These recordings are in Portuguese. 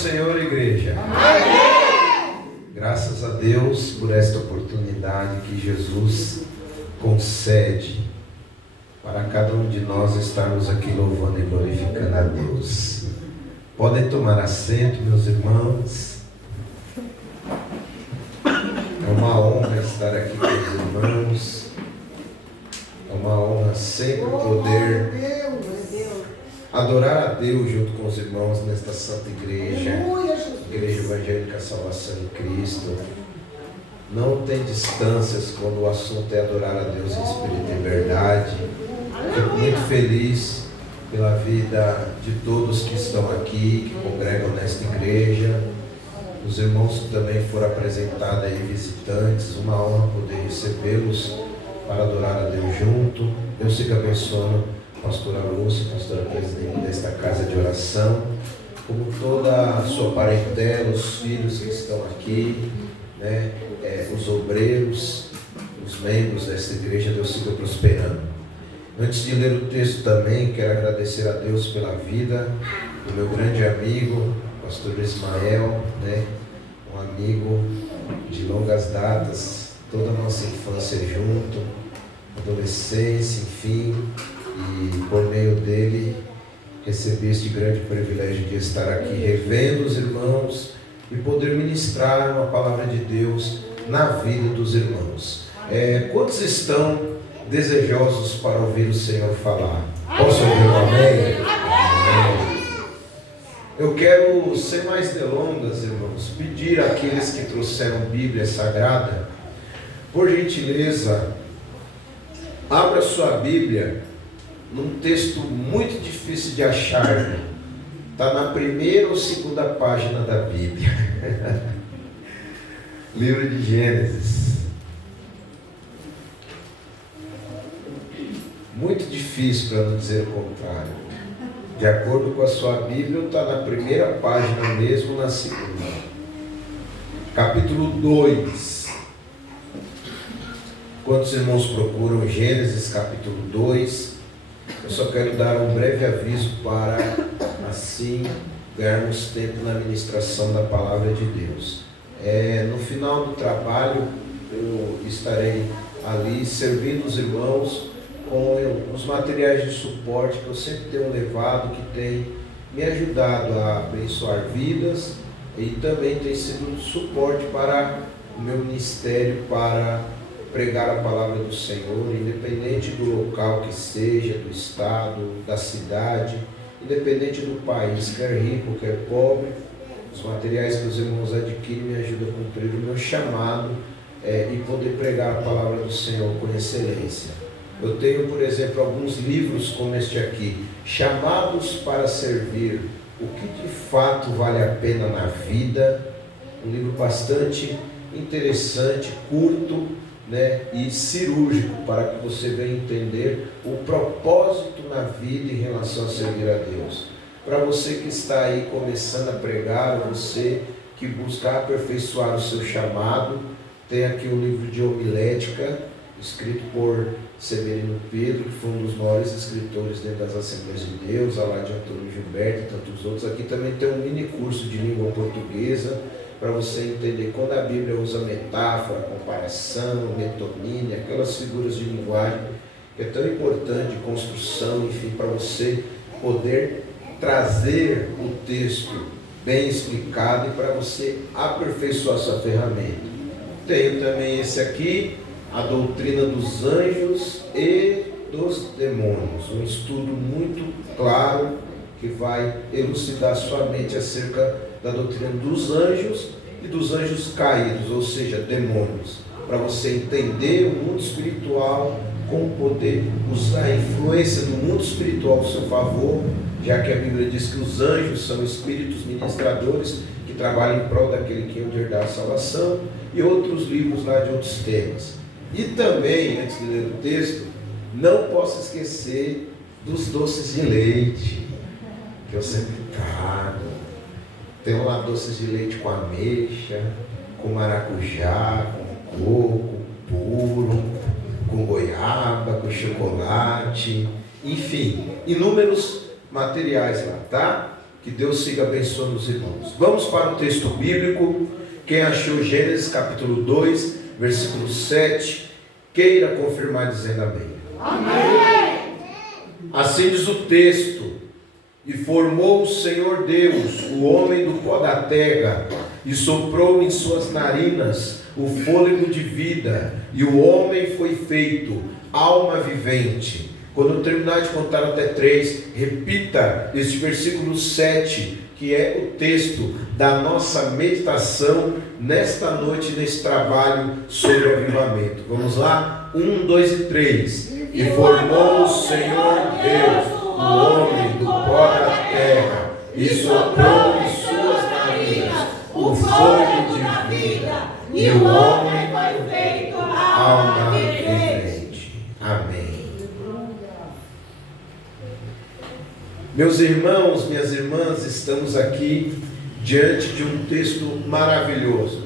Senhor, igreja. Amém. Graças a Deus por esta oportunidade que Jesus concede para cada um de nós estarmos aqui louvando e glorificando a Deus. Podem tomar assento, meus irmãos. É uma honra estar aqui com os irmãos. É uma honra sempre poder adorar a Deus junto com os irmãos nesta santa igreja, Igreja Evangélica Salvação em Cristo. Não tem distâncias quando o assunto é adorar a Deus em espírito e verdade. Fico muito feliz pela vida de todos que estão aqui, que congregam nesta igreja. Os irmãos que também foram apresentados aí, visitantes, uma honra poder recebê-los para adorar a Deus junto. Deus siga abençoando a pastora Lúcia, pastora presidente desta casa de oração, como toda a sua parentela, os filhos que estão aqui, né, os obreiros, os membros desta igreja. Deus siga prosperando. Antes de ler o texto também, quero agradecer a Deus pela vida do meu grande amigo, pastor Ismael, né, um amigo de longas datas, toda a nossa infância junto, adolescência, enfim, e por meio dele recebi este grande privilégio de estar aqui revendo os irmãos e poder ministrar uma palavra de Deus na vida dos irmãos. Quantos estão desejosos para ouvir o Senhor falar? Posso ouvir um amém? Amém. Eu quero, sem mais delongas, irmãos, pedir àqueles que trouxeram Bíblia Sagrada, por gentileza, abra sua Bíblia num texto muito difícil de achar. Está na primeira ou segunda página da Bíblia. Livro de Gênesis. Muito difícil, para não dizer o contrário. De acordo com a sua Bíblia, está na primeira página mesmo, na segunda. Capítulo 2. Quantos irmãos procuram Gênesis capítulo 2? Eu só quero dar um breve aviso para, assim, ganharmos tempo na ministração da palavra de Deus. No final do trabalho, eu estarei ali servindo os irmãos com os materiais de suporte que eu sempre tenho levado, que tem me ajudado a abençoar vidas e também tem sido suporte para o meu ministério, para pregar a palavra do Senhor, independente do local que seja, do estado, da cidade, independente do país, quer rico, quer pobre. Os materiais que os irmãos adquirem me ajudam a cumprir o meu chamado e poder pregar a palavra do Senhor com excelência. Eu tenho, por exemplo, alguns livros como este aqui, Chamados para Servir, o que de fato vale a pena na vida, um livro bastante interessante, curto, né, e cirúrgico, para que você venha entender o propósito na vida em relação a servir a Deus. Para você que está aí começando a pregar, você que busca aperfeiçoar o seu chamado, tem aqui um livro de homilética, escrito por Severino Pedro, que foi um dos maiores escritores dentro das Assembleias de Deus, ao lado de Antônio Gilberto e tantos outros. Aqui também tem um mini curso de língua portuguesa, para você entender quando a Bíblia usa metáfora, comparação, metonímia, aquelas figuras de linguagem que é tão importante, de construção, enfim, para você poder trazer o texto bem explicado e para você aperfeiçoar sua ferramenta. Tenho também esse aqui, A Doutrina dos Anjos e dos Demônios, um estudo muito claro que vai elucidar sua mente acerca da doutrina dos anjos e dos anjos caídos, ou seja, demônios, para você entender o mundo espiritual, como poder usar a influência do mundo espiritual ao seu favor, já que a Bíblia diz que os anjos são espíritos ministradores que trabalham em prol daquele que hão de herdar a salvação, e outros livros lá de outros temas. E também, antes de ler o texto, não posso esquecer dos doces de leite, que eu sempre trago. Tem lá doces de leite com ameixa, com maracujá, com coco, puro, com goiaba, com chocolate, enfim, inúmeros materiais lá, tá? Que Deus siga abençoando os irmãos. Vamos para o texto bíblico. Quem achou Gênesis capítulo 2, versículo 7, queira confirmar dizendo amém. Amém. Assim diz o texto: e formou o Senhor Deus o homem do pó da terra, e soprou em suas narinas o fôlego de vida, e o homem foi feito alma vivente. Quando eu terminar de contar até 3, repita este versículo 7, que é o texto da nossa meditação nesta noite, nesse trabalho sobre avivamento. Vamos lá? 1, 2 e 3. E formou o Senhor Deus o homem do pó da terra, e soprou em suas narinas o fôlego de vida, e o homem foi feito alma vivente. Amém. Meus irmãos, minhas irmãs, estamos aqui diante de um texto maravilhoso.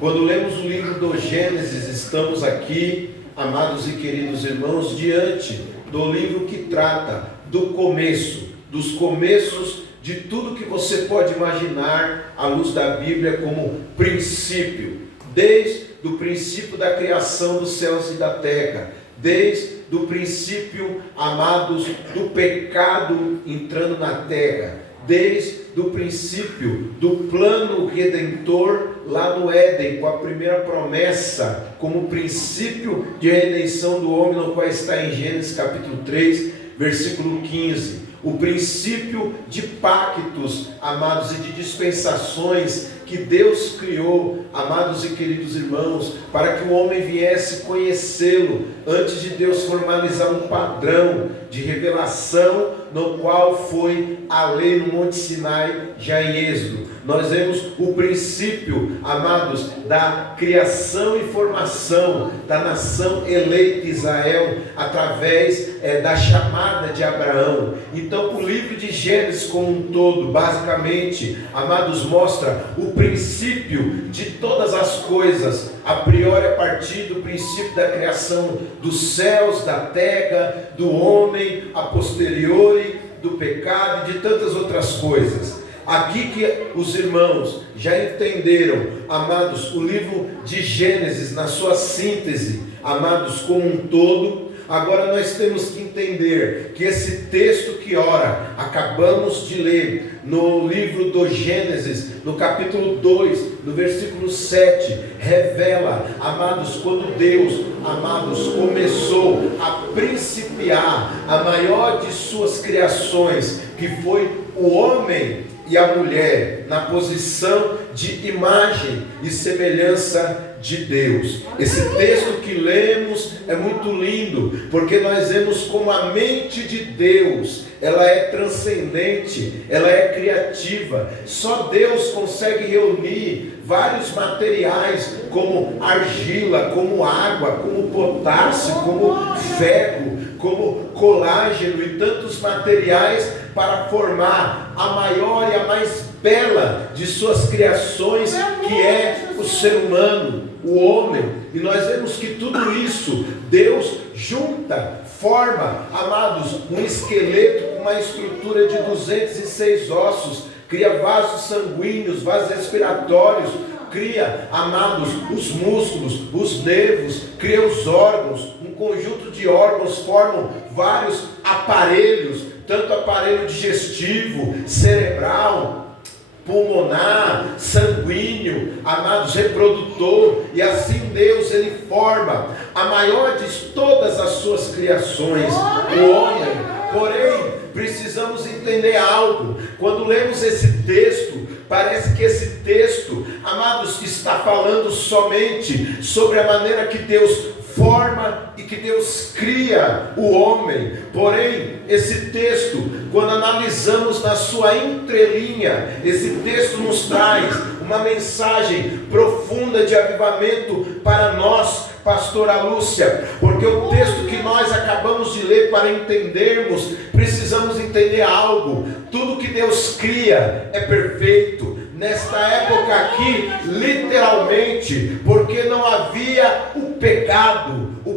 Quando lemos o livro do Gênesis, estamos aqui, amados e queridos irmãos, diante do livro que trata do começo, dos começos de tudo que você pode imaginar à luz da Bíblia como princípio, desde o princípio da criação dos céus e da terra, desde o princípio, amados, do pecado entrando na terra, desde o princípio do plano redentor lá no Éden, com a primeira promessa como princípio de redenção do homem, no qual está em Gênesis capítulo 3, versículo 15. O princípio de pactos, amados, e de dispensações que Deus criou, amados e queridos irmãos, para que o homem viesse conhecê-lo, antes de Deus formalizar um padrão de revelação, no qual foi a lei no Monte Sinai, já em Êxodo. Nós vemos o princípio, amados, da criação e formação da nação eleita Israel, através da chamada de Abraão. Então, o livro de Gênesis como um todo, basicamente, amados, mostra o princípio de todas as coisas, a priori, a partir do princípio da criação dos céus, da terra, do homem, a posteriori, do pecado e de tantas outras coisas. Aqui que os irmãos já entenderam, amados, o livro de Gênesis na sua síntese, amados, como um todo. Agora nós temos que entender que esse texto que ora acabamos de ler no livro do Gênesis, no capítulo 2, no versículo 7, revela, amados, quando Deus, amados, começou a principiar a maior de suas criações, que foi o homem e a mulher, na posição de imagem e semelhança de Deus. Esse texto que lemos é muito lindo, porque nós vemos como a mente de Deus, ela é transcendente, ela é criativa. Só Deus consegue reunir vários materiais, como argila, como água, como potássio, como ferro, como colágeno e tantos materiais, para formar a maior e a mais bela de suas criações, que é o ser humano, o homem. E nós vemos que tudo isso Deus junta, forma, amados, um esqueleto com uma estrutura de 206 ossos, cria vasos sanguíneos, vasos respiratórios, cria, amados, os músculos, os nervos, cria os órgãos. Um conjunto de órgãos formam vários aparelhos, tanto aparelho digestivo, cerebral, pulmonar, sanguíneo, amados, reprodutor. E assim Deus, ele forma a maior de todas as suas criações, o homem. Porém, precisamos entender algo. Quando lemos esse texto, parece que esse texto, amados, está falando somente sobre a maneira que Deus forma e que Deus cria o homem. Porém, esse texto, quando analisamos na sua entrelinha, esse texto nos traz uma mensagem profunda de avivamento para nós, pastora Lúcia, porque o texto que nós acabamos de ler, para entendermos, precisamos entender algo. Tudo que Deus cria é perfeito. Nesta época aqui, literalmente, porque não havia o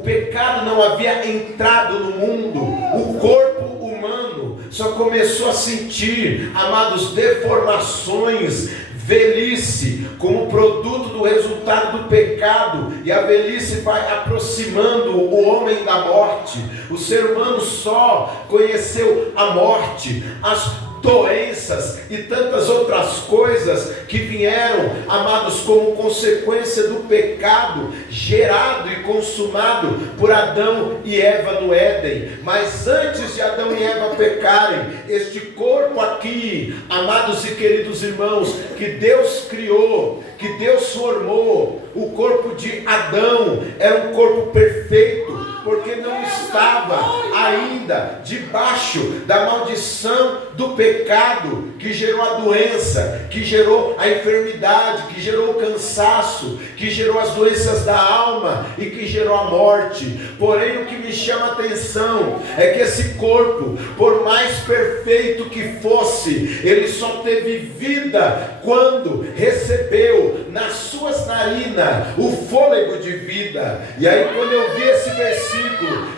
pecado não havia entrado no mundo, o corpo humano, só começou a sentir, amados, deformações, velhice, como produto do resultado do pecado, e a velhice vai aproximando o homem da morte. O ser humano só conheceu a morte, as doenças e tantas outras coisas que vieram, amados, como consequência do pecado gerado e consumado por Adão e Eva no Éden. Mas antes de Adão e Eva pecarem, este corpo aqui, amados e queridos irmãos, que Deus criou, que Deus formou, o corpo de Adão era um corpo perfeito, porque não estava ainda debaixo da maldição do pecado, que gerou a doença, que gerou a enfermidade, que gerou o cansaço, que gerou as doenças da alma e que gerou a morte. Porém, o que me chama a atenção é que esse corpo, por mais perfeito que fosse, ele só teve vida quando recebeu nas suas narinas o fôlego de vida. E aí, quando eu vi esse versículo,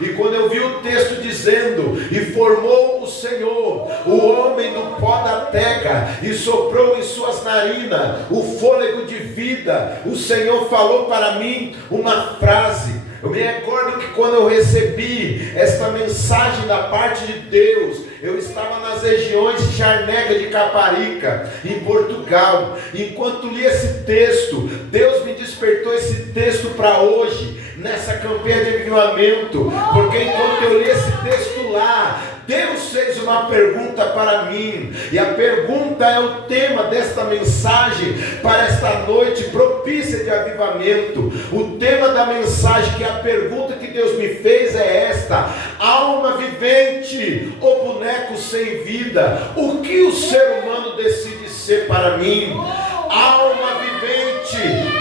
e quando eu vi o texto dizendo: e formou o Senhor o homem do pó da terra, e soprou em suas narinas o fôlego de vida, o Senhor falou para mim uma frase. Eu me recordo que quando eu recebi esta mensagem da parte de Deus, eu estava nas regiões de Charneca de Caparica, em Portugal. Enquanto li esse texto, Deus me despertou esse texto para hoje, nessa campanha de avivamento, porque enquanto eu li esse texto lá, Deus fez uma pergunta para mim, e a pergunta é o tema desta mensagem para esta noite propícia de avivamento. O tema da mensagem, que é a pergunta que Deus me fez, é esta: alma vivente ou boneco sem vida? O que o ser humano decide ser para mim? Alma vivente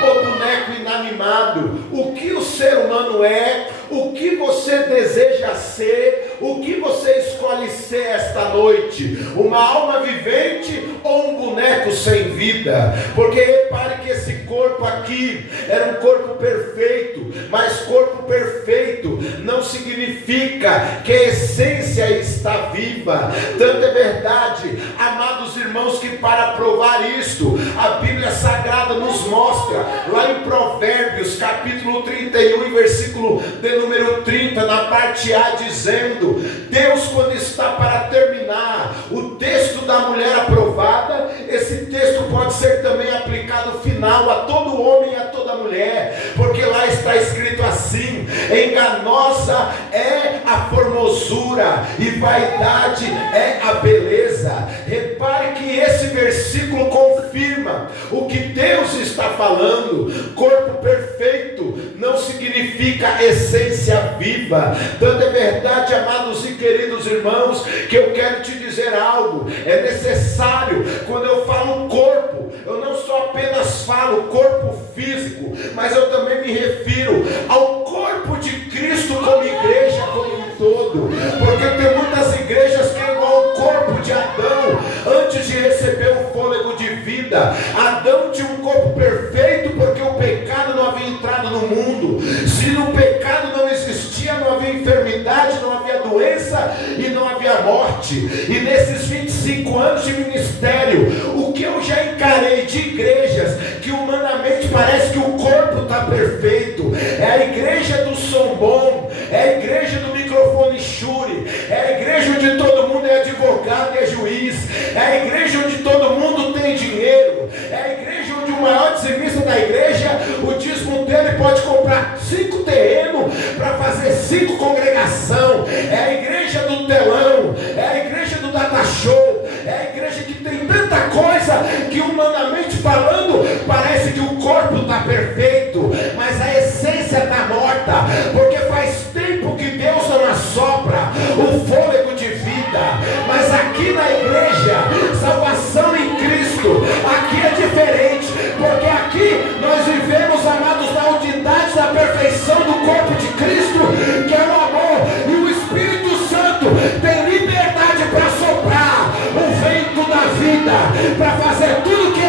ou boneco inanimado? O que o ser humano é? O que você deseja ser? O que você escolhe ser esta noite? Uma alma vivente ou um boneco sem vida? Porque repare que esse corpo aqui era um corpo perfeito, mas corpo perfeito não significa que a essência está viva. Tanto é verdade, amados irmãos, que para provar isto, a Bíblia Sagrada nos mostra, lá em Provérbios, capítulo 31, versículo de número 30, na parte A, dizendo: Deus, quando está para terminar o texto da mulher aprovada, esse texto pode ser também aplicado final a todo homem e a toda mulher, porque lá está escrito assim: enganosa é a formosura e vaidade é a beleza. Repare que esse versículo confirma o que Deus está falando. Corpo perfeito não significa essência viva. Tanto é verdade, amados e queridos irmãos, que eu quero te dizer algo. É necessário, quando eu falo corpo, eu não só apenas falo corpo físico, mas eu também me refiro ao corpo de Cristo como igreja como um todo. Porque tem muitas igrejas que é igual ao corpo de Adão antes de receber o fôlego de vida. Adão tinha um corpo perfeito porque o pecado não havia entrado no mundo. Se no pecado não existia, não havia enfermidade, não havia doença e não havia morte. E nesses 25 anos de ministério, o que eu já encarei de igrejas que humanamente parece que o corpo está perfeito, é a igreja do som bom, é a igreja do microfone Shure, é a igreja onde todo mundo é advogado e é juiz, é a igreja onde todo mundo tem dinheiro, é a igreja onde o maior dizimista da igreja, o dízimo dele pode comprar 5 terrenos para fazer 5 congregação, é a igreja do telão, é a igreja do data show, é a igreja que tem tanta coisa que humanamente falando parece que o corpo está perfeito, mas a essência está morta, porque faz tempo que Deus não assopra o fôlego de vida. Mas aqui na igreja, salvação em Cristo, aqui é diferente, porque aqui nós vivemos, amados, na unidade da perfeição do corpo de Cristo, que é o amor, e o Espírito Santo tem liberdade para soprar o vento da vida, para fazer tudo que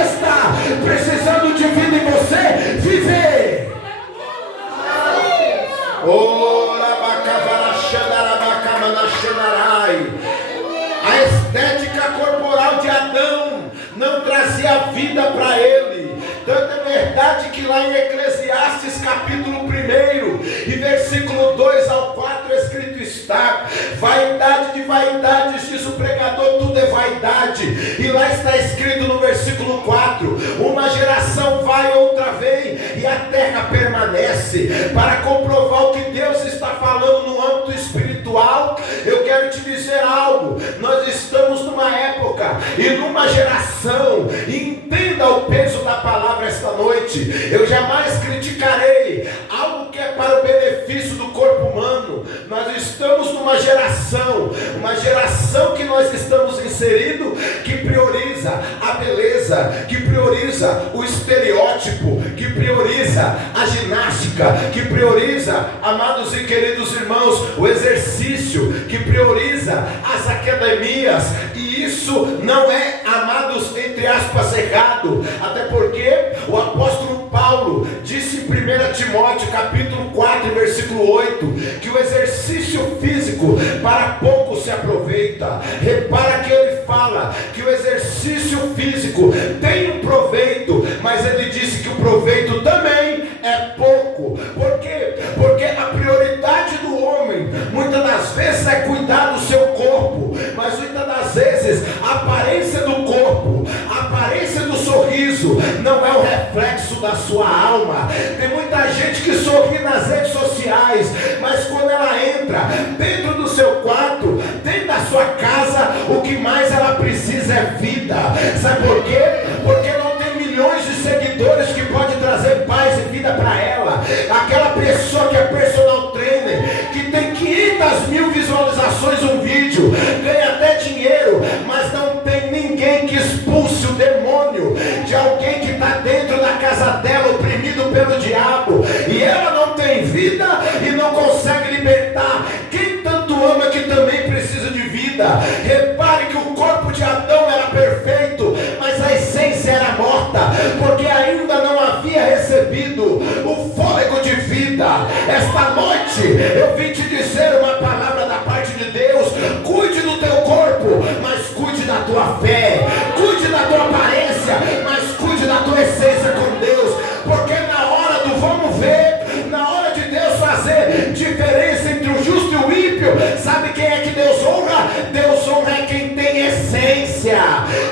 vida para ele. Tanto é verdade que lá em Eclesiastes capítulo 1 e versículo 2 ao 4 escrito está: vaidade de vaidades, diz o pregador, tudo é vaidade. E lá está escrito no versículo 4: uma geração vai, outra vem, e a terra permanece. Para comprovar o que Deus está falando no âmbito espiritual, eu quero te dizer algo. Nós estamos numa época e numa geração, e entenda o peso da palavra esta noite. Eu jamais criticarei algo que é para o benefício do corpo humano. Nós estamos numa geração que nós estamos inseridos, que prioriza a beleza, que prioriza o estereótipo, que prioriza a ginástica, que prioriza, amados e queridos irmãos, o exercício, que prioriza as academias. E isso não é, amados, entre aspas, errado, até porque o apóstolo Paulo disse em 1 Timóteo capítulo 4 versículo 8 que o exercício físico para pouco se aproveita. Repara que ele fala que o exercício físico tem um proveito, mas ele disse que o proveito também é pouco. Por quê? Porque a prioridade do homem muitas das vezes é cuidar do seu corpo, mas muitas das vezes a aparência do corpo, a aparência do sorriso não é o reflexo da sua alma. Tem muita gente que sorri nas redes sociais, mas quando ela entra dentro do seu quarto, dentro da sua casa, o que mais ela precisa é vida. Sabe por quê? Porque não tem milhões de seguidores que pode trazer paz e vida para ela. Aquela pessoa que é personal trainer, que tem 500 mil visualizações um vídeo, ganha até dinheiro, mas não tem ninguém que expulse o demônio de alguém que está dentro da casa dela, oprimido pelo diabo, e ela não tem vida e não consegue libertar. Quem tanto ama que também precisa de vida. Repare que o corpo de Adão era perfeito, mas a essência era morta, porque ainda não havia recebido o fôlego de vida. Esta noite eu vim te dizer uma palavra da parte de Deus: cuide do teu corpo, mas cuide da tua fé, cuide da tua aparência, mas cuide da tua essência com Deus, porque na hora do vamos ver, na hora de Deus fazer diferença entre o justo e o ímpio, sabe quem é que Deus honra? Deus honra quem tem essência,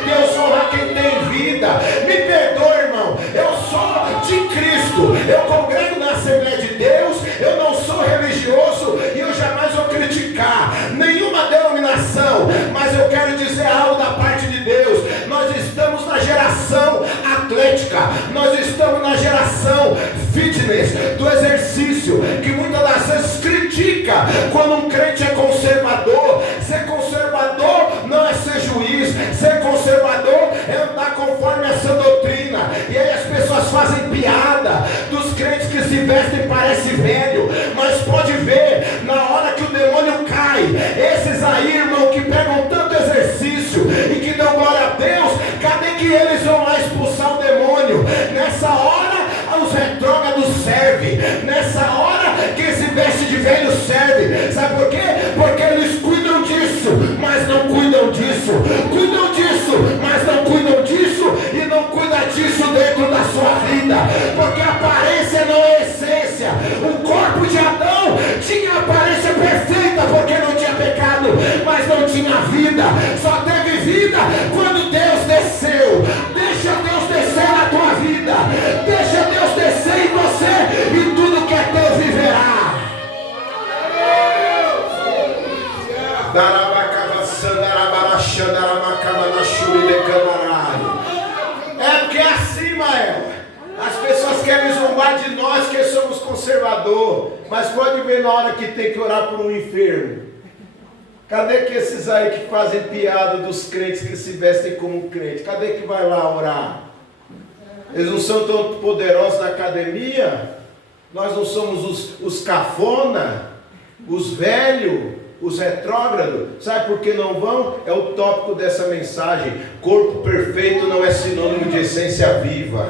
Deus honra quem tem vida. Me perdoa, irmão, eu sou de Cristo, eu congrego na Assembleia de Deus, eu não sou religioso e eu jamais vou criticar nenhuma denominação, mas eu quero dizer algo da parte de Deus. Nós estamos na geração atlética, nós estamos na geração fitness, do exercício, que muitas das vezes critica quando um crente é conservador. Ser conservador não é ser juiz, ser conservador é andar conforme essa doutrina. E aí as pessoas fazem piada dos crentes que se vestem e parecem velho, mas pode ver, na hora que o demônio cai, esses aí, irmão, que pegam tanto exercício e que dão glória a Deus, cadê que eles vão lá expulsar o demônio? Nessa hora os retrógrados servem, nessa hora quem se veste de velho serve. Sabe por quê? Porque eles cuidam disso, mas não cuidam disso, cuidam disso, mas não cuidam disso, e não cuidam disso dentro da sua vida, porque a aparência não é essência. O corpo de Adão tinha a aparência perfeita porque não tinha pecado, mas não tinha vida. Só teve vida quando Deus desceu. Deixa Deus descer na tua vida, deixa Deus descer em você, e tudo que é teu viverá. É porque é assim, Mael. As pessoas querem zombar de nós que somos conservador, mas pode ver na hora que tem que orar por um enfermo. Cadê que esses aí que fazem piada dos crentes que se vestem como crente? Cadê que vai lá orar? Eles não são tão poderosos na academia? Nós não somos os cafona, os velhos, os retrógrados? Sabe por que não vão? É o tópico dessa mensagem. Corpo perfeito não é sinônimo de essência viva.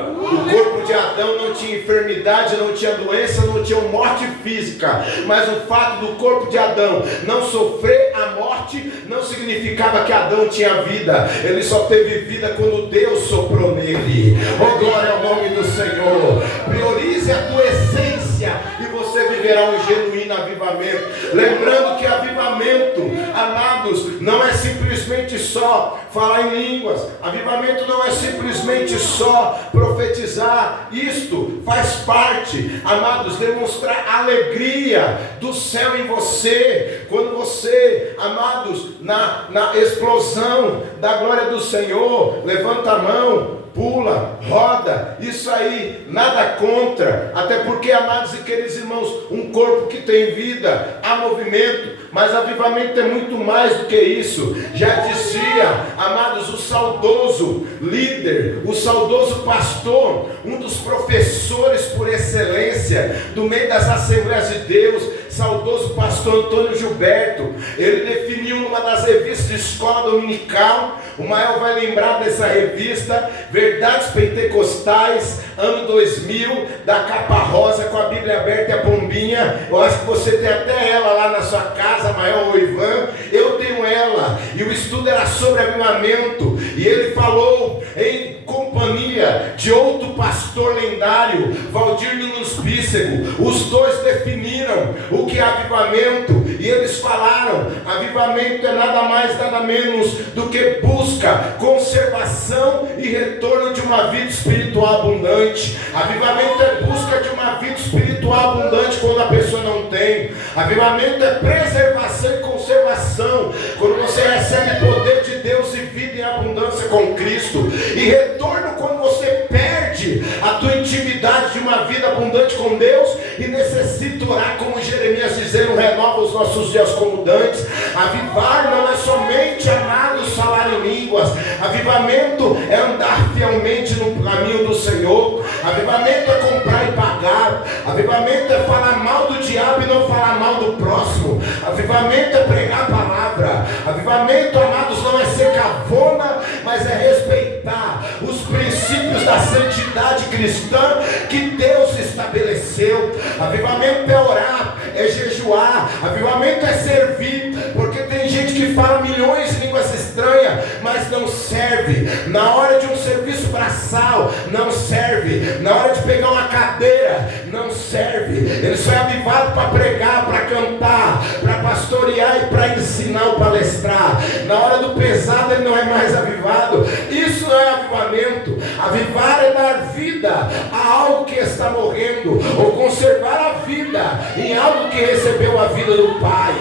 O corpo de Adão não tinha enfermidade, não tinha doença, não tinha morte física. Mas o fato do corpo de Adão não sofrer a morte não significava que Adão tinha vida. Ele só teve vida quando Deus soprou nele. Oh, glória ao nome do Senhor. Priorize a tua essência e você viverá um genuíno avivamento. Lembrando que avivamento, amados, não é simplesmente só falar em línguas. Avivamento não é simplesmente só profetizar. Isto faz parte, amados, demonstrar a alegria do céu em você. Quando você, amados, na explosão da glória do Senhor, levanta a mão, pula, roda, isso aí, nada contra, até porque, amados e queridos irmãos, um corpo que tem vida, há movimento, mas avivamento é muito mais do que isso. Já dizia, amados, o saudoso líder, o saudoso pastor, um dos professores por excelência do meio das Assembleias de Deus, saudoso pastor Antônio Gilberto, ele definiu numa das revistas de escola dominical, o Mael vai lembrar dessa revista, Verdades Pentecostais, ano 2000, da capa rosa, com a Bíblia aberta e a pombinha. Eu acho que você tem até ela lá na sua casa, Mael ou Ivan. Eu tenho ela, e o estudo era sobre avivamento, e ele falou em companhia de outro pastor lendário, Valdir Nunes Pícego. Os dois definiram o que é avivamento, e eles falaram: avivamento é nada mais, nada menos do que busca, conservação e retorno de uma vida espiritual abundante. Avivamento é busca de uma vida espiritual abundante quando a pessoa não tem. Avivamento é preservação e conservação quando você recebe poder de Deus e vida em abundância com Cristo. E retorno quando você perde a tua intimidade de uma vida abundante com Deus e necessita orar, como Jeremias dizendo: renova os nossos dias como dantes. Avivar não é somente, amados, falar em línguas. Avivamento é andar fielmente no caminho do Senhor. Avivamento é comprar e pagar. Avivamento é falar mal do diabo e não falar mal do próximo. Avivamento é pregar a palavra. Avivamento, amados, não é ser cafona, mas é respeitar os princípios da santidade cristã que Deus estabeleceu. Avivamento é orar, é jejuar. Avivamento é servir, porque tem gente que fala milhões de línguas estranhas, mas não serve. Na hora de um serviço braçal, não serve. Na hora de pegar uma cadeira, não serve. Ele só é avivado para pregar, para cantar, para pastorear e para ensinar ou palestrar. Na hora do pesado, ele não é mais avivado. Isso não é avivamento. Avivar é dar vida a algo que está morrendo, ou conservar a vida em algo que recebeu a vida do Pai.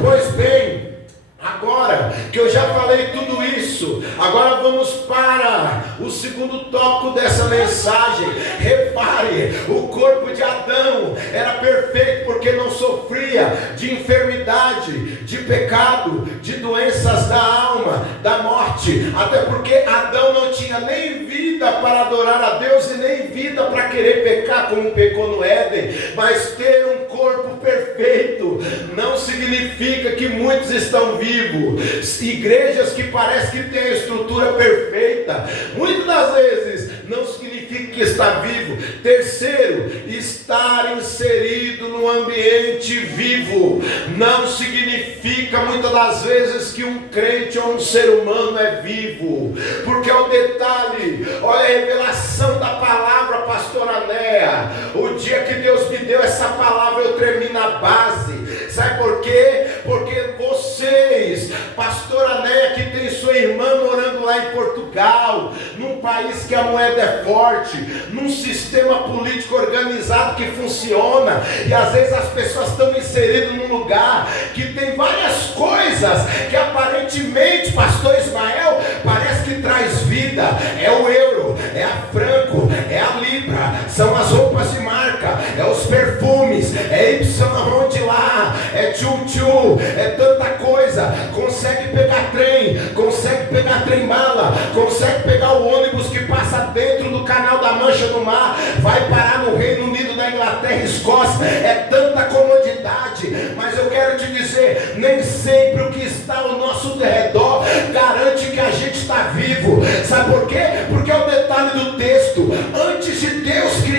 Pois bem, agora que eu já falei tudo isso, agora vamos para o segundo tópico dessa mensagem. Repare, o corpo de Adão era perfeito porque não sofria de enfermidade, de pecado, de doenças da alma, da morte, até porque Adão não tinha nem vida para adorar a Deus e nem vida para querer pecar como pecou no Éden. Mas ter um corpo perfeito não significa que muitos estão vivos. Igrejas que parecem que têm a estrutura perfeita, muitas das vezes não significa que está vivo. Terceiro, estar inserido no ambiente vivo não significa muitas das vezes que um crente ou um ser humano é vivo, porque é o detalhe. Olha a revelação da palavra, pastor Anéa. O dia que Deus me deu essa palavra, eu tremi na base. Sabe por quê? Porque vocês, pastor Anéa, que tem sua irmã morando lá em Portugal, num país que a moeda é forte, num sistema político organizado que funciona, e às vezes as pessoas estão inseridas num lugar que tem várias coisas que aparentemente, pastor Ismael, parece que traz vida. É o euro, é a franco, é a libra, são as roupas de marca, é os perfumes, é Y de lá, é tchu-tchu, é tanta coisa. Consegue pegar trem, consegue pegar trem-bala, consegue pegar o ônibus que passa dentro do Canal da Mancha do Mar, vai parar no Reino Unido, da Inglaterra, Escócia. É tanta comodidade, mas eu quero te dizer, nem sempre o que está ao nosso redor garante que a gente está vivo. Sabe por quê? Porque é o detalhe do texto.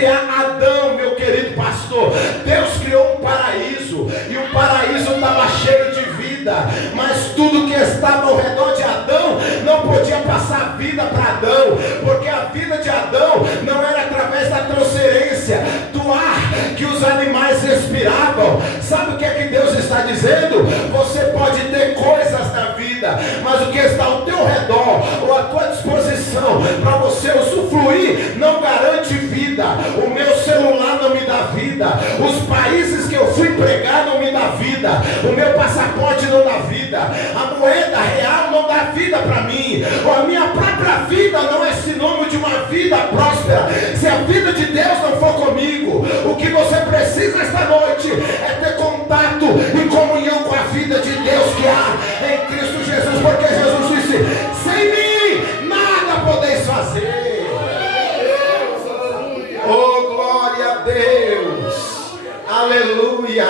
criar Adão, meu querido pastor. Deus criou um paraíso, e o paraíso estava cheio de vida, mas tudo que estava ao redor de Adão não podia passar vida para Adão, porque a vida de Adão não era através da transferência do ar que os animais respiravam. Sabe o que é que Deus está dizendo? Você pode ter coisas na vida, mas o que está ao teu redor ou à tua disposição para você usufruir não garante vida. O meu celular não me dá vida, os países que eu fui pregar não me dá vida, o meu passaporte não dá vida, a moeda real não dá vida para mim, ou a minha própria vida não é sinônimo de uma vida próspera se a vida de Deus não for comigo. O que você precisa esta noite é ter contato e comunhão com a vida de Deus que há em Cristo Jesus, porque Jesus disse: sem mim nada podeis fazer. Oh, glória a Deus, aleluia,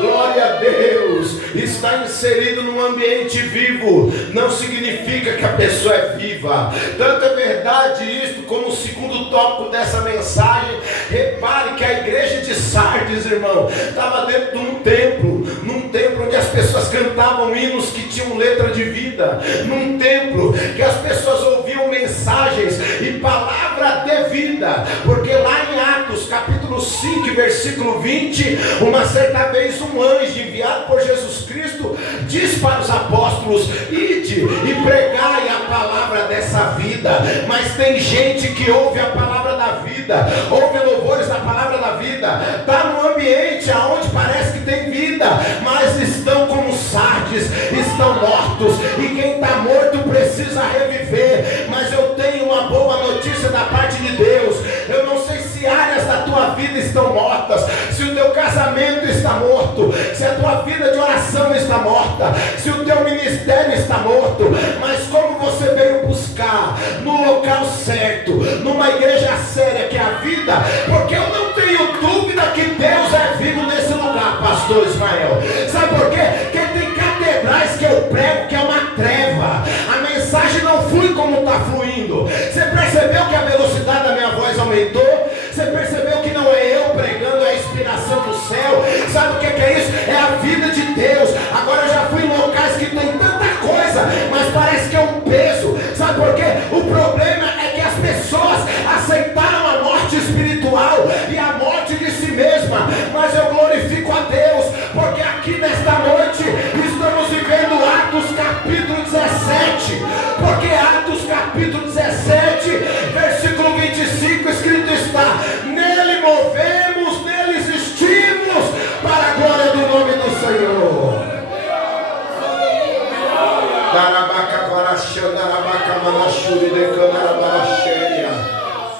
glória a Deus. Estar inserido num ambiente vivo não significa que a pessoa é viva. Tanto é verdade isto, como o segundo tópico dessa mensagem. Repare que a igreja de Sardes, irmão, estava dentro de um templo, num templo onde as pessoas cantavam hinos que tinham letra de vida, num templo que as pessoas ouviam mensagens e palavra de vida, porque lá em Atos capítulo 5 versículo 20, uma certa vez um anjo enviado por Jesus Cristo diz para os apóstolos: ide e pregai a palavra dessa vida. Mas tem gente que ouve a palavra da vida, ouve louvores da palavra da vida, está num ambiente aonde parece que tem vida, mas estão como Sardes, estão mortos, e quem está morto precisa reviver. Mas eu tenho uma boa notícia da parte de Deus. Eu não sei se áreas da tua vida estão mortas, se o teu casamento está morto, se a tua vida de oração está morta, se o teu ministério está morto, mas como você veio buscar no local certo, numa igreja séria que é a vida, porque eu não tenho dúvida que Deus é vivo nesse lugar, pastor Ismael. Sabe por quê? Porque tem catedrais que eu prego que é uma treva, a mensagem não flui como está fluindo. Você percebeu que a velocidade da minha voz aumentou? Você percebeu que não é eu pregando, é a inspiração do céu? Sabe o que é isso? É a vida de Deus. Agora eu já fui em locais que tem tanta coisa, mas parece que é um peso. Sabe por quê? O problema é que as pessoas aceitaram a morte espiritual e a morte de si mesma. Mas eu glorifico a Deus, porque aqui nesta noite estamos vivendo Atos capítulo 17. Porque Atos capítulo 17, versículo 25, escrito está: nele movemos, nele existimos, para a glória do nome do Senhor.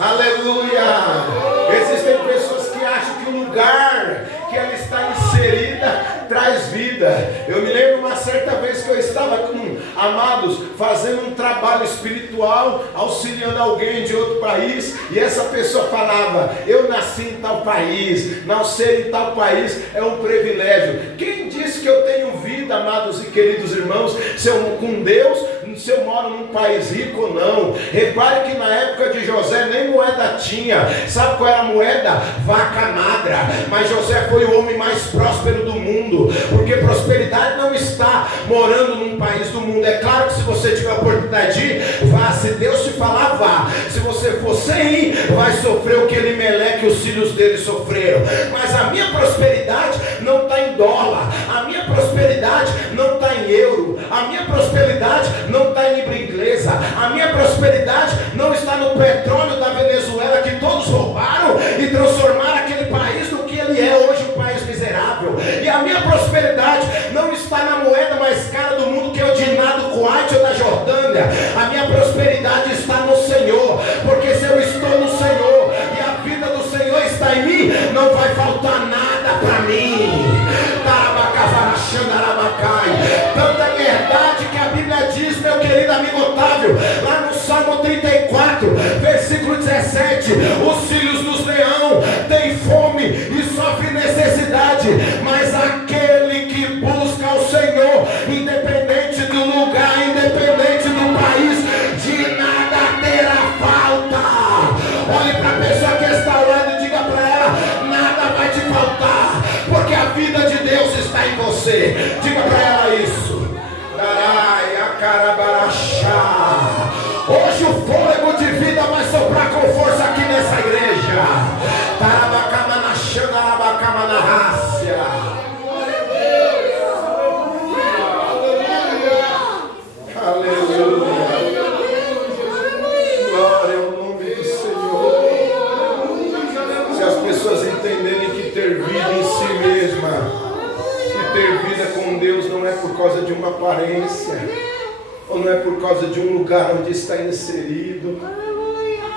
Aleluia. Existem pessoas que acham que o lugar que ela está inserida traz vida. Eu me lembro uma certa vez que eu estava com amados fazendo um trabalho espiritual, auxiliando alguém de outro país, e essa pessoa falava: eu nasci em tal país, nascer em tal país é um privilégio. Quem disse que eu tenho vida, amados e queridos irmãos, se eu com Deus, se eu moro num país rico ou não? Repare que na época de José nem moeda tinha. Sabe qual era a moeda? Vaca magra. Mas José foi o homem mais próspero do mundo, porque prosperidade não está morando num país do mundo. É claro que se você tiver a oportunidade de ir, vá. Se Deus te falar, vá. Se você for sem ir, vai sofrer o que Elimeleque e os filhos dele sofreram. Mas a minha prosperidade não está em dólar, a minha prosperidade não está em euro, a minha prosperidade não está em libra inglesa, a minha prosperidade não está no petróleo da Venezuela que todos roubaram e transformaram aquele país no que ele é hoje, um país miserável. E a minha prosperidade não está na moeda mais cara do mundo, que é o dinar do Kuwait ou da Jordânia. A minha prosperidade está no Senhor, porque se eu estou no Senhor e a vida do Senhor está em mim, não vai faltar nada para mim. Tanta verdade que a Bíblia diz, meu querido amigo Otávio, lá no Salmo 34, versículo 17: os filhos dos leão têm fome e sofrem necessidade, mas aquele que busca o Senhor, independente do lugar, independente do país, de nada terá falta. Olhe para a pessoa que está orando causa de uma aparência, ou não é por causa de um lugar onde está inserido.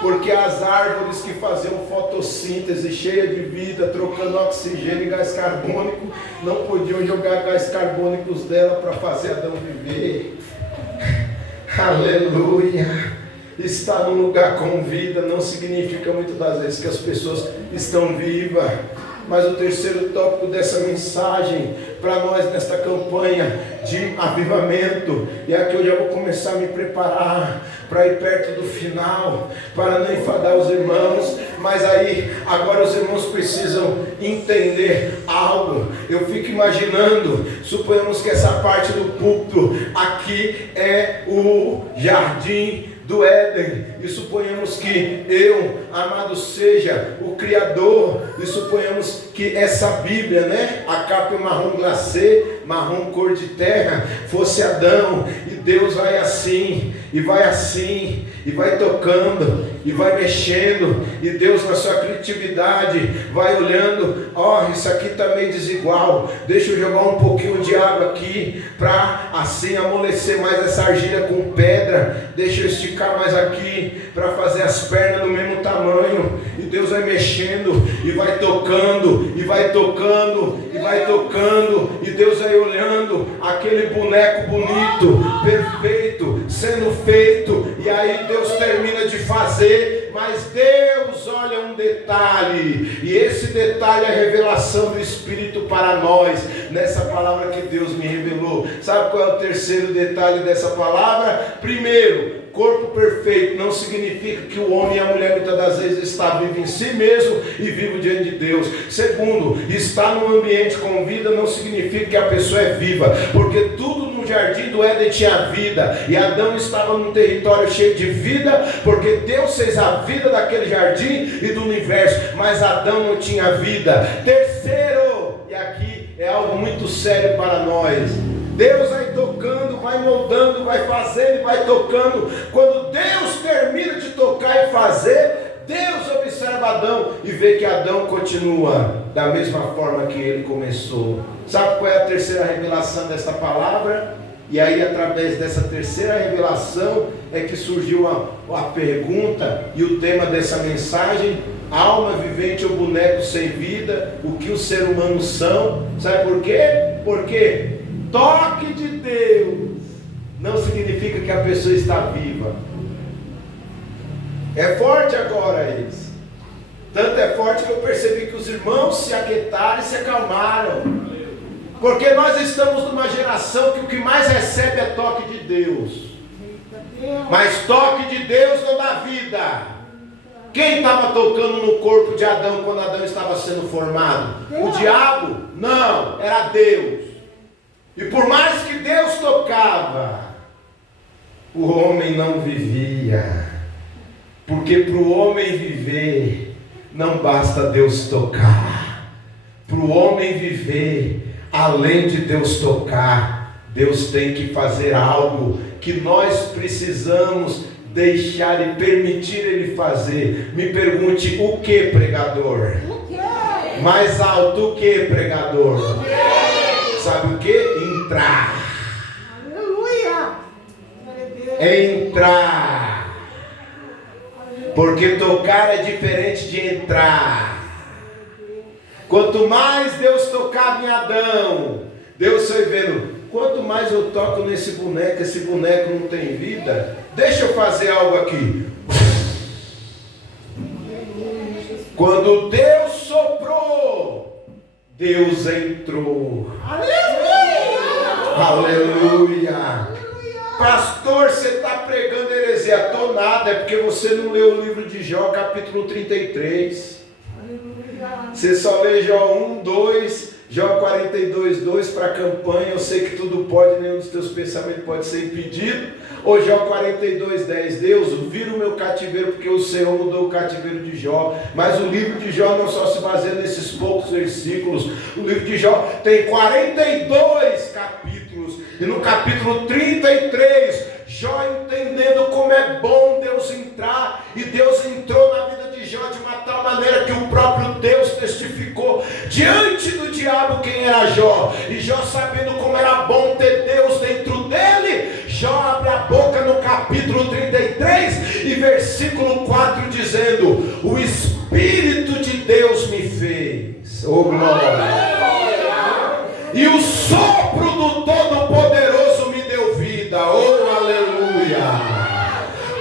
Porque as árvores que faziam fotossíntese cheia de vida, trocando oxigênio e gás carbônico, não podiam jogar gás carbônicos dela para fazer Adão viver. Aleluia! Estar num lugar com vida não significa muitas das vezes que as pessoas estão vivas. Mas o terceiro tópico dessa mensagem para nós nesta campanha de avivamento, e aqui eu já vou começar a me preparar para ir perto do final, para não enfadar os irmãos, mas aí agora os irmãos precisam entender algo. Eu fico imaginando, suponhamos que essa parte do púlpito aqui é o jardim do Éden, e suponhamos que eu, amado, seja o Criador, e suponhamos que essa Bíblia, né, a capa é marrom glacê, marrom cor de terra, fosse Adão, e Deus vai assim, e vai assim, e vai tocando, e vai mexendo, e Deus na sua criatividade vai olhando, isso aqui está meio desigual, deixa eu jogar um pouquinho de água aqui, para assim amolecer mais essa argila com pedra, deixa eu esticar mais aqui, para fazer as pernas do mesmo tamanho, e Deus vai mexendo, e vai tocando, e vai tocando, e vai tocando, e Deus vai olhando aquele boneco bonito, perfeito, sendo feito, e aí Deus termina de fazer, mas Deus olha um detalhe, e esse detalhe é a revelação do Espírito para nós, nessa palavra que Deus me revelou. Sabe qual é o terceiro detalhe dessa palavra? Primeiro, corpo perfeito não significa que o homem e a mulher muitas das vezes está vivo em si mesmo e vivo diante de Deus. Segundo, estar num ambiente com vida não significa que a pessoa é viva, porque tudo no jardim do Éden tinha vida, e Adão estava num território cheio de vida, porque Deus fez a vida daquele jardim e do universo, mas Adão não tinha vida. Terceiro, e aqui é algo muito sério para nós, Deus vai tocando, vai moldando, vai fazendo e vai tocando. Quando Deus termina de tocar e fazer, Deus observa Adão e vê que Adão continua da mesma forma que ele começou. Sabe qual é a terceira revelação desta palavra? E aí, através dessa terceira revelação, é que surgiu a pergunta e o tema dessa mensagem: alma vivente ou boneco sem vida, o que os seres humanos são. Sabe por quê? Porque toque de Deus não significa que a pessoa está viva. É forte agora isso. Tanto é forte que eu percebi que os irmãos se aquietaram e se acalmaram. Porque nós estamos numa geração que o que mais recebe é toque de Deus. Mas toque de Deus não dá vida. Quem estava tocando no corpo de Adão quando Adão estava sendo formado? O diabo? Não, era Deus. E por mais que Deus tocava, o homem não vivia. Porque para o homem viver, não basta Deus tocar. Para o homem viver, além de Deus tocar, Deus tem que fazer algo que nós precisamos deixar e permitir Ele fazer. Me pergunte, o que, pregador? O que? Mais alto, o que, pregador? O que? Sabe o que? Entrar. Aleluia! Entrar. Porque tocar é diferente de entrar. Quanto mais Deus tocava em Adão, Deus foi vendo, quanto mais eu toco nesse boneco, esse boneco não tem vida, deixa eu fazer algo aqui. Quando Deus soprou, Deus entrou. Aleluia! Aleluia! Pastor, você está pregando heresia. Estou nada, é porque você não leu o livro de Jó, capítulo 33. Você só lê Jó 1, 2, Jó 42, 2 para a campanha. Eu sei que tudo pode, nenhum dos teus pensamentos pode ser impedido. Ou Jó 42, 10. Deus, vira o meu cativeiro, porque o Senhor mudou o cativeiro de Jó. Mas o livro de Jó não só se baseia nesses poucos versículos. O livro de Jó tem 42 capítulos. E no capítulo 33, Jó entendendo como é bom Deus entrar. E Deus entrou na vida de Jó de uma tal maneira que o próprio Deus testificou diante do diabo quem era Jó. E Jó, sabendo como era bom ter Deus versículo 4 dizendo: o Espírito de Deus me fez, oh glória, e o sopro do Todo-Poderoso me deu vida, oh aleluia.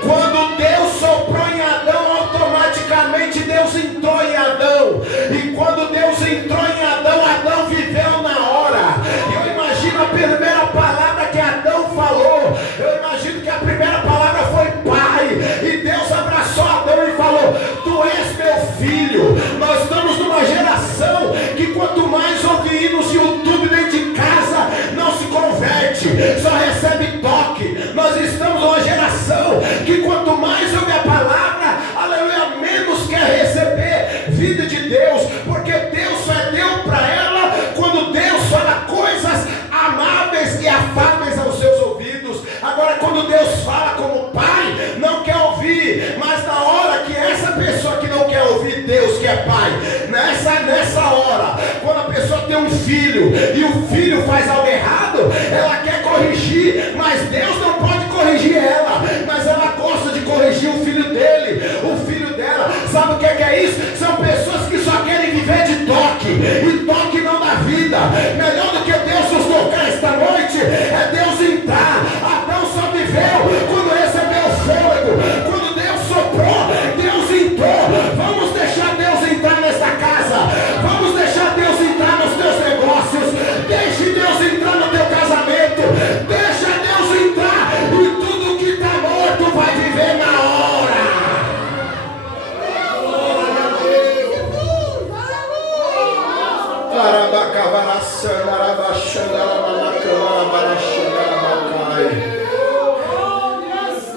Quando Deus soprou em Adão, automaticamente Deus entrou em Adão. E quando Deus entrou em Adão, Adão viveu na hora. Eu imagino a primeira palavra que Adão falou. Eu imagino que a primeira palavra foi Pai. E Deus abraçou Adão e falou: tu és meu filho. Nós estamos numa geração que quanto mais ouve hinos YouTube dentro de casa, não se converte, só recebe toque. Nós estamos numa geração que quanto mais ouve a palavra, aleluia, menos quer receber vida de Deus, porque Deus só é Deus para ela quando Deus fala coisas amáveis e afáveis aos seus ouvidos. Agora, quando Deus fala como Pai, não quer ouvir, mas na hora que essa pessoa que não quer ouvir Deus, que é Pai, nessa hora, quando a pessoa tem um filho e o filho faz algo errado, ela quer corrigir, mas Deus não pode corrigir ela, mas ela gosta de corrigir o filho dele, o filho dela. Sabe o que é isso? São pessoas que só querem viver de toque, e toque não dá vida. Melhor do que Deus nos tocar esta noite é Deus entrar. Adão só viveu quando recebeu o fôlego, quando Deus soprou, Deus entrou. Vamos deixar Deus entrar nesta casa, vamos deixar Deus entrar nos teus negócios, deixe Deus entrar no teu casamento, deixa Deus entrar, e tudo que está morto vai viver na hora.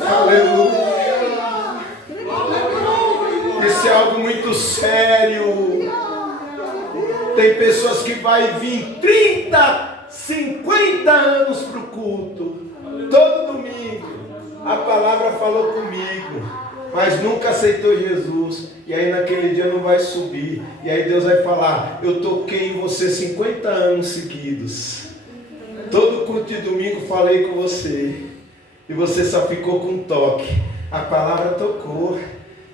Aleluia. Isso é algo muito sério. Tem pessoas que vai vir 30, 50 anos para o culto, todo domingo. A palavra falou comigo, mas nunca aceitou Jesus. E aí naquele dia não vai subir. E aí Deus vai falar: eu toquei em você 50 anos seguidos. Todo culto de domingo falei com você, e você só ficou com um toque. A palavra tocou,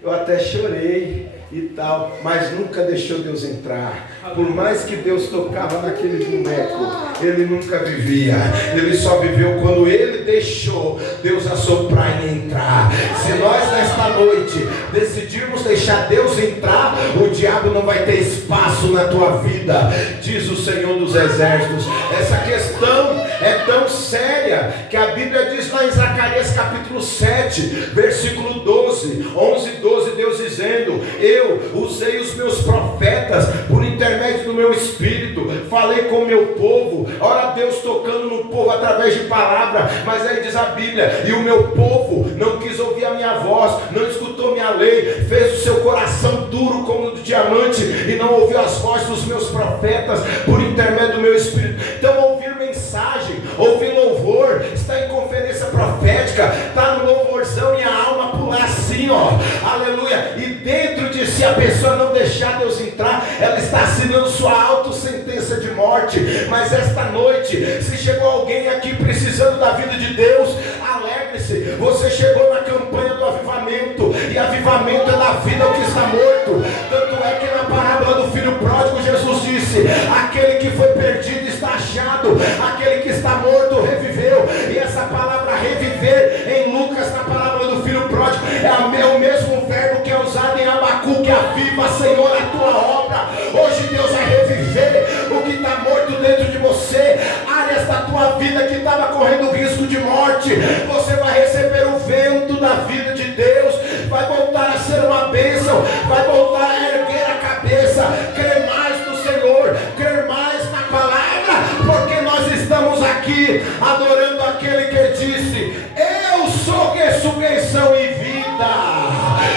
eu até chorei e tal, mas nunca deixou Deus entrar. Por mais que Deus tocava naquele boneco, ele nunca vivia. Ele só viveu quando ele deixou Deus assoprar e entrar. Se nós nesta noite decidirmos deixar Deus entrar, o diabo não vai ter espaço na tua vida, diz o Senhor dos Exércitos. Essa questão é tão séria que a Bíblia diz lá em Zacarias capítulo 7, versículo 12, 11 e 12, Deus dizendo: eu usei os meus profetas por intermédio do meu espírito, falei com o meu povo. Ora, Deus tocando no povo através de palavra, mas aí diz a Bíblia: e o meu povo não quis ouvir a minha voz, não escutou minha lei, fez o seu coração duro como o do diamante, e não ouviu as vozes dos meus profetas por intermédio do meu espírito. Então, ouvir mensagem, ouvir louvor, está em conferência profética, está no louvorzão e a alma pular assim, ó, aleluia, e dentro de si a pessoa não deixar Deus entrar, ela está assinando sua auto-sentença de morte. Mas esta noite, se chegou alguém aqui precisando da vida de Deus, alegre-se, você chegou na campanha do avivamento, e avivamento é da vida ao que está morto. Tanto é que na parábola do filho pródigo, Jesus disse: aquele que foi perdido está achado, aquele que está morto reviveu. E essa palavra reviver em Lucas, na parábola do filho pródigo, é o mesmo verbo que é usado em Abacuque: aviva, Senhor, a tua obra. Hoje Deus vai reviver o que está morto dentro de você, áreas da tua vida que estava correndo risco de morte. Você vai receber o vento da vida de Deus, vai voltar a ser uma bênção, vai voltar a erguer a cabeça. Crê mais no Senhor, crê mais na palavra, porque nós estamos aqui adorando aquele que disse: eu sou ressurreição e vida,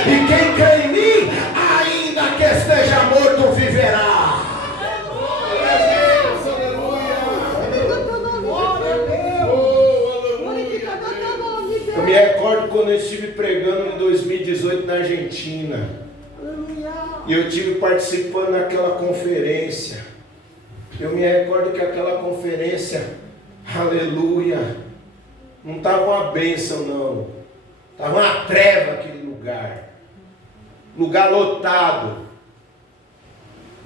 e quem crê em mim, ainda que esteja morto, viverá. Eu me recordo quando eu estive pregando em 2018 na Argentina, e eu estive participando naquela conferência. Eu me recordo que aquela conferência, aleluia, não estava uma bênção não, estava uma treva aquele lugar. lugar lotado,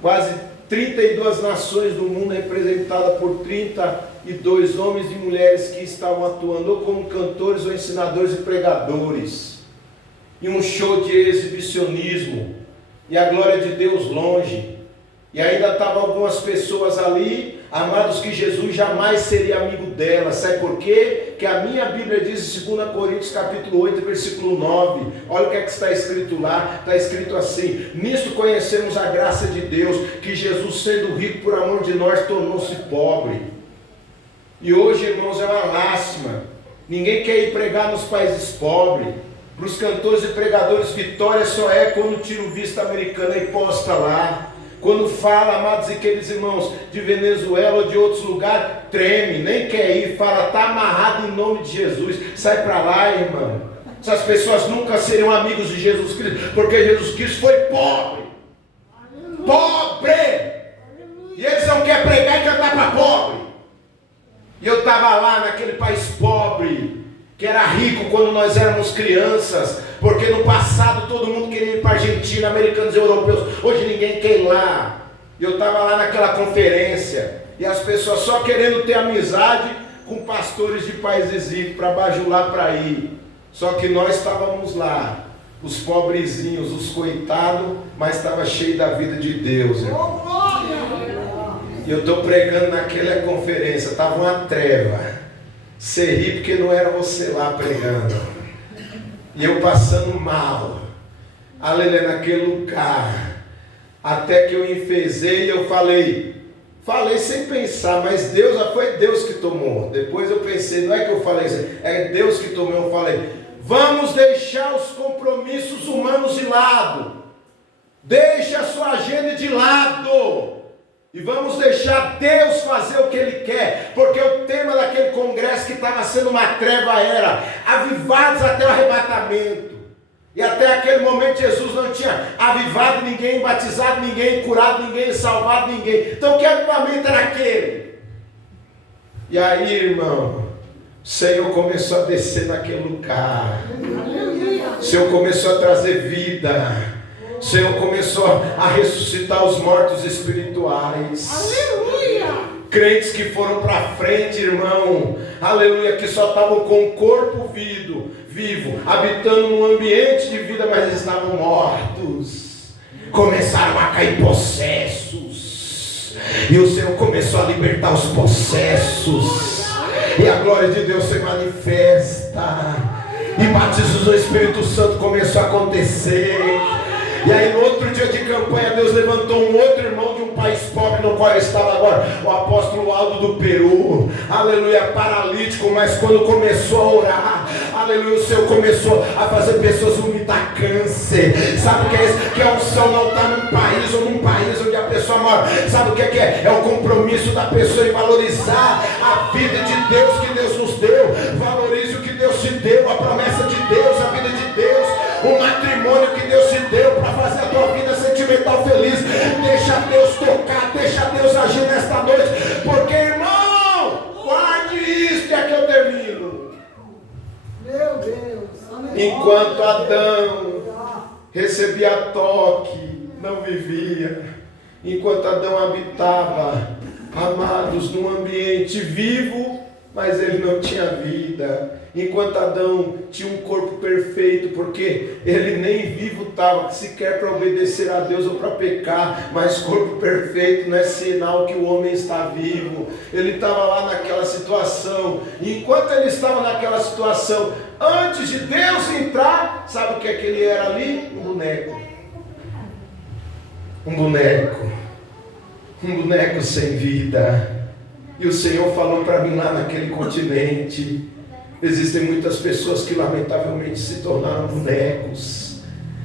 quase 32 nações do mundo representadas por 32 homens e mulheres que estavam atuando ou como cantores ou ensinadores e pregadores, e um show de exibicionismo, e a glória de Deus longe, e ainda estavam algumas pessoas ali, amados, que Jesus jamais seria amigo delas. Sabe por quê? Que a minha Bíblia diz em 2 Coríntios capítulo 8, versículo 9, olha o que é que está escrito lá, está escrito assim: nisto conhecemos a graça de Deus, que Jesus, sendo rico por amor de nós, tornou-se pobre. E hoje, irmãos, é uma lástima, ninguém quer ir pregar nos países pobres. Para os cantores e pregadores, vitória só é quando tira o visto americano e posta lá. Quando fala, amados e queridos irmãos, de Venezuela ou de outros lugares, treme, nem quer ir, fala, está amarrado em nome de Jesus, sai para lá, irmão. Essas pessoas nunca seriam amigos de Jesus Cristo, porque Jesus Cristo foi pobre. Pobre! E eles não querem pregar e cantar para pobre. E eu estava lá naquele país pobre, que era rico quando nós éramos crianças, porque no passado todo mundo queria ir para a Argentina, americanos e europeus, hoje ninguém quer ir lá. E eu estava lá naquela conferência, e as pessoas só querendo ter amizade com pastores de países ricos, para bajular para ir. Só que nós estávamos lá, os pobrezinhos, os coitados, mas estava cheio da vida de Deus, irmão. E eu estou pregando naquela conferência, estava uma treva. Você ri porque não era você lá pregando. E eu passando mal. Aleluia, naquele lugar. Até que eu enfezei e eu falei sem pensar, mas Deus, foi Deus que tomou. Depois eu pensei, não é que eu falei isso, é Deus que tomou. Eu falei, vamos deixar os compromissos humanos de lado. Deixa a sua agenda de lado. E vamos deixar Deus fazer o que Ele quer, porque o tema daquele congresso que estava sendo uma treva era avivados até o arrebatamento. E até aquele momento Jesus não tinha avivado ninguém, batizado ninguém, curado ninguém, salvado ninguém. Então que avivamento era aquele? E aí, irmão, o Senhor começou a descer naquele lugar. O Senhor começou a trazer vida. O Senhor começou a ressuscitar os mortos espirituais. Aleluia! Crentes que foram para frente, irmão, aleluia, que só estavam com o corpo vivo, habitando num ambiente de vida, mas estavam mortos. Começaram a cair possessos, e o Senhor começou a libertar os possessos, e a glória de Deus se manifesta, e batismos do Espírito Santo começou a acontecer. E aí no outro dia de campanha Deus levantou um outro irmão de um país pobre no qual eu estava agora, o apóstolo Aldo do Peru, aleluia, paralítico, mas quando começou a orar, aleluia, o Senhor começou a fazer pessoas vomitar câncer. Sabe o que é isso? Que a unção não está num país ou num país onde a pessoa mora. Sabe o que é? É o compromisso da pessoa em valorizar a vida de Deus que Deus nos deu. Valorize o que Deus te deu, a promessa de Deus, a vida de Deus, o matrimônio que Deus te deu para fazer a tua vida sentimental feliz. Deixa Deus tocar, deixa Deus agir nesta noite, porque, irmão, guarde isso, é que eu termino. Meu Deus. Enquanto Adão recebia toque, não vivia. Enquanto Adão habitava, amados, num ambiente vivo, mas ele não tinha vida. Enquanto Adão tinha um corpo perfeito, porque ele nem vivo estava, sequer para obedecer a Deus ou para pecar, mas corpo perfeito não é sinal que o homem está vivo. Ele estava lá naquela situação, e enquanto ele estava naquela situação, antes de Deus entrar, sabe o que é que ele era ali? Um boneco. Um boneco sem vida. E o Senhor falou para mim lá naquele continente, existem muitas pessoas que lamentavelmente se tornaram bonecos.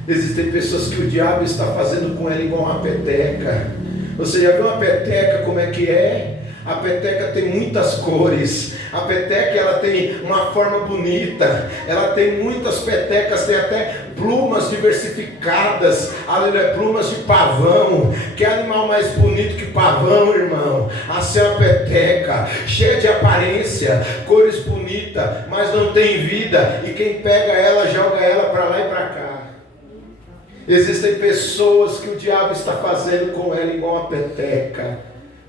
Existem pessoas que o diabo está fazendo com ela igual uma peteca. Você já viu uma peteca como é que é? A peteca tem muitas cores. A peteca, ela tem uma forma bonita. Ela tem muitas petecas, tem até plumas diversificadas. Aleluia, plumas de pavão. Que animal mais bonito que pavão, irmão? Assim é a peteca, cheia de aparência, cores bonitas, mas não tem vida. E quem pega ela, joga ela para lá e para cá. Existem pessoas que o diabo está fazendo com ela igual uma peteca,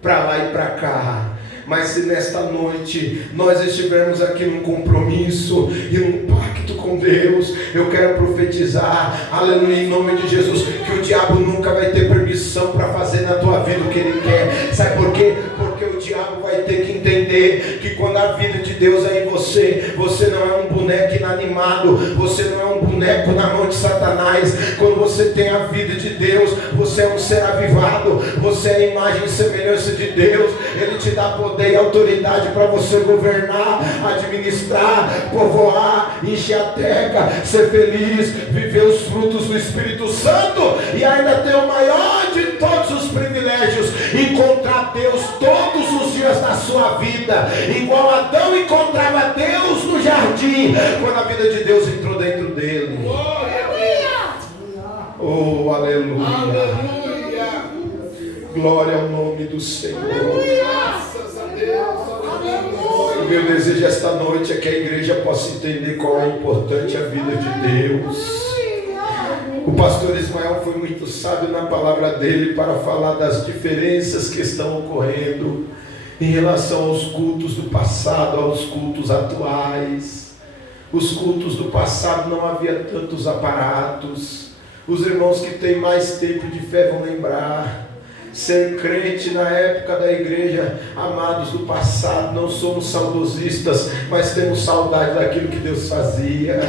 para lá e para cá. Mas se nesta noite nós estivermos aqui num compromisso e num pacto com Deus, eu quero profetizar, aleluia, em nome de Jesus, que o diabo nunca vai ter permissão para fazer na tua vida o que ele quer. Sabe por quê? Porque o diabo vai ter que entender que quando a vida de Deus é em você, você não é um boneco inanimado, você não é um boneco na mão de Satanás. Quando você tem a vida de Deus, você é um ser avivado, você é a imagem e semelhança de Deus. Ele te dá poder e autoridade para você governar, administrar, povoar, encher a terra, ser feliz, viver os frutos do Espírito Santo e ainda ter o maior de todos os privilégios, encontrar Deus todos os dias da sua vida, igual Adão encontrava Deus no jardim, quando a vida de Deus entrou dentro dele. Oh, aleluia. Aleluia. Glória ao nome do Senhor. O meu desejo esta noite é que a igreja possa entender qual é importante a vida de Deus. O pastor Ismael foi muito sábio na palavra dele para falar das diferenças que estão ocorrendo em relação aos cultos do passado, aos cultos atuais. Os cultos do passado não havia tantos aparatos. Os irmãos que têm mais tempo de fé vão lembrar. Ser crente na época da igreja, amados do passado, não somos saudosistas, mas temos saudade daquilo que Deus fazia.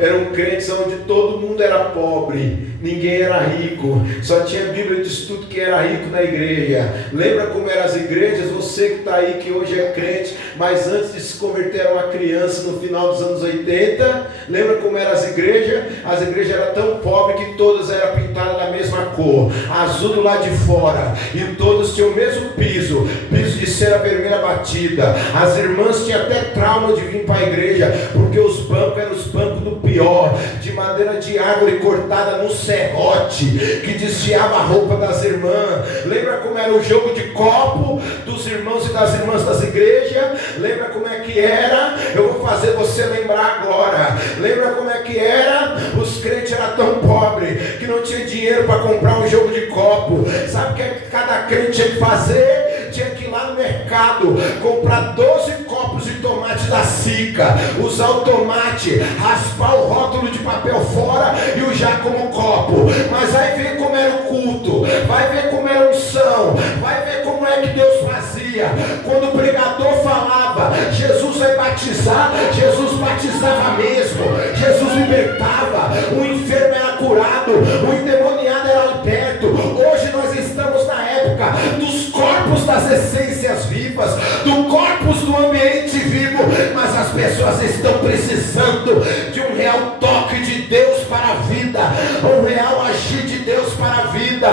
Eram crentes onde todo mundo era pobre, ninguém era rico, só tinha Bíblia de estudo que era rico na igreja. Lembra como eram as igrejas? Você que está aí, que hoje é crente, mas antes de se converter era uma criança no final dos anos 80, lembra como eram as igrejas? As igrejas eram tão pobres que todas eram pintadas da mesma cor, azul do lado de fora, e todos tinham o mesmo piso de cera vermelha batida. As irmãs tinham até trauma de vir para a igreja, porque os bancos eram os bancos do pior, de madeira de árvore cortada no serrote, que desfiava a roupa das irmãs. Lembra como era o jogo de copo dos irmãos e das irmãs das igrejas? Lembra como é que era? Eu vou fazer você lembrar agora. Lembra como é que era? Os crentes eram tão pobres que não tinha dinheiro para comprar um jogo de copo. Sabe o que cada crente tinha que fazer? Tinha que ir lá no mercado, comprar 12 copos de tomate da Sica, usar o tomate, raspar o rótulo de papel fora e usar como copo. Mas aí vê como era o culto, vai ver como era a unção, vai ver como é que Deus fazia. Quando o pregador falava, Jesus vai batizar, Jesus batizava mesmo, Jesus libertava, o enfermo era curado, o endemoniado era liberto. Hoje nós estamos na época dos corpos das essências vivas, do corpus do ambiente vivo, mas as pessoas estão precisando de um real toque de Deus para a vida, um real agir de Deus para a vida.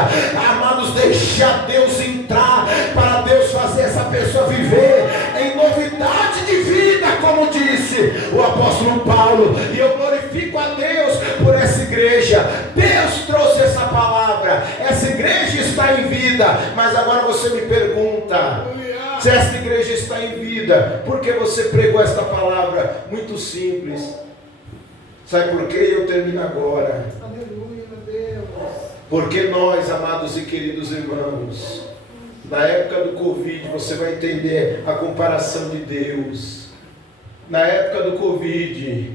Amados, deixar Deus entrar, para Deus fazer essa pessoa viver em novidade de vida, como disse o apóstolo Paulo. E eu glorifico a Deus por essa igreja. Deus trouxe essa palavra, essa igreja está em vida. Mas agora você me pergunta, se essa igreja está em vida, por que você pregou esta palavra? Muito simples. Sabe por quê? Eu termino agora. Aleluia, meu Deus. Porque nós, amados e queridos irmãos, na época do Covid, você vai entender a comparação de Deus. Na época do Covid,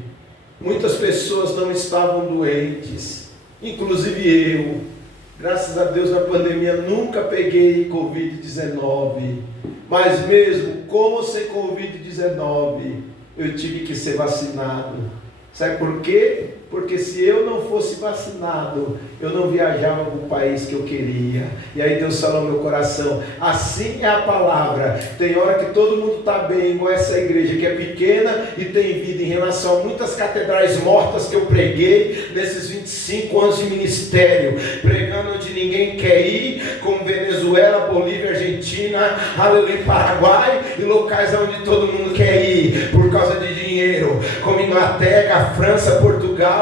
muitas pessoas não estavam doentes, inclusive eu. Graças a Deus, na pandemia nunca peguei Covid-19, mas mesmo com ou sem Covid-19, eu tive que ser vacinado. Sabe por quê? Porque se eu não fosse vacinado, eu não viajava para o país que eu queria. E aí Deus falou no meu coração, assim é a palavra. Tem hora que todo mundo está bem, igual essa igreja que é pequena e tem vida, em relação a muitas catedrais mortas que eu preguei nesses 25 anos de ministério, pregando onde ninguém quer ir, como Venezuela, Bolívia, Argentina, aleluia, Paraguai, e locais onde todo mundo quer ir por causa de dinheiro, como Inglaterra, França, Portugal,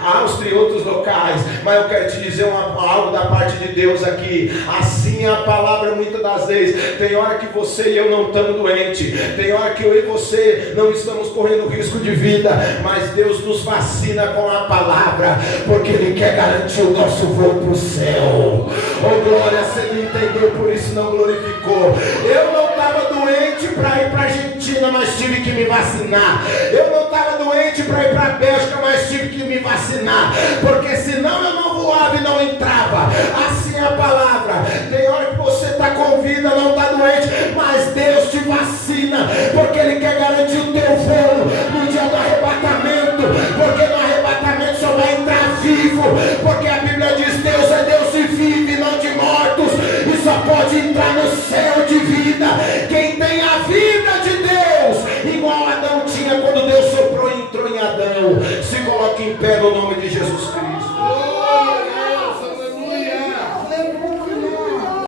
Áustria e outros locais. mas eu quero te dizer algo da parte de Deus aqui. Assim é a palavra muitas das vezes. Tem hora que você e eu não estamos doentes, tem hora que eu e você não estamos correndo risco de vida, mas Deus nos vacina com a palavra, porque Ele quer garantir o nosso voo para o céu. Oh glória, você não entendeu, por isso não glorificou. Eu não estava doente para ir para a Argentina, mas tive que me vacinar. Eu não estava doente para ir para a Bélgica, mas tive que me vacinar, porque senão eu não voava e não entrava. Assim é a palavra. Tem hora que você está com vida, não está doente, mas Deus te vacina, porque Ele quer garantir o teu voo no dia do arrebatamento, porque no arrebatamento só vai entrar vivo, porque a Bíblia diz: Deus é Deus de vive, não de mortos, e só pode entrar no céu de vida quem tem a vida de Deus, igual Adão tinha quando Deus soprou e entrou em Adão. Se coloque em pé no nome